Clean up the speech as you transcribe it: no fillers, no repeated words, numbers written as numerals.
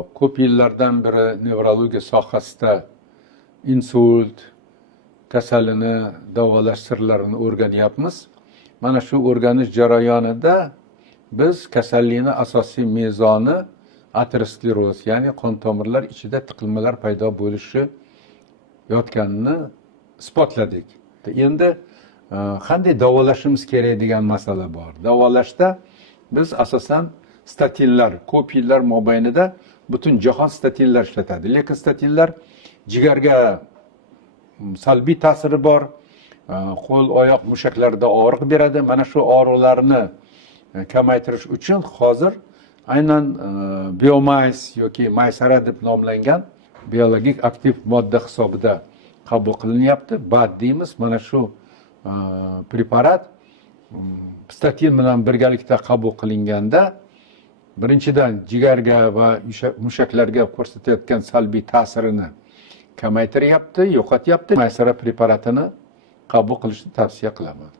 Ko'p yillardan beri nevrologiya sohasida insult kasalini davolash sirlarini o'rganyapmiz. Mana shu o'rganish jarayonida biz kasallikning asosiy mezoni ateroskleroz, ya'ni qon tomirlar ichida tiqilmalar paydo bo'lishi yotganini isbotladik. Endi qanday davolashimiz kerak degan masala bor. Davolashda biz asosan statinlar, ko'p yillar mobaynida butun jahon statinlar ishlatadi. Lekin statinlar jigarga salbiy ta'siri bor. Qo'l, oyoq mushaklarida og'riq beradi. Mana shu og'riqlarni kamaytirish uchun hozir aynan biomais yoki maysara deb nomlangan biologik aktiv modda hisobida qabul qilinyapti. BAT deymiz. Mana shu preparat statin bilan birgalikda qabul qilinganda birinchidan jigarga va mushaklarga ko'rsatayotgan salbiy ta'sirini kamaytiryapti, yo'qotyapti. Maysara preparatini qabul qilishni tavsiya qilaman.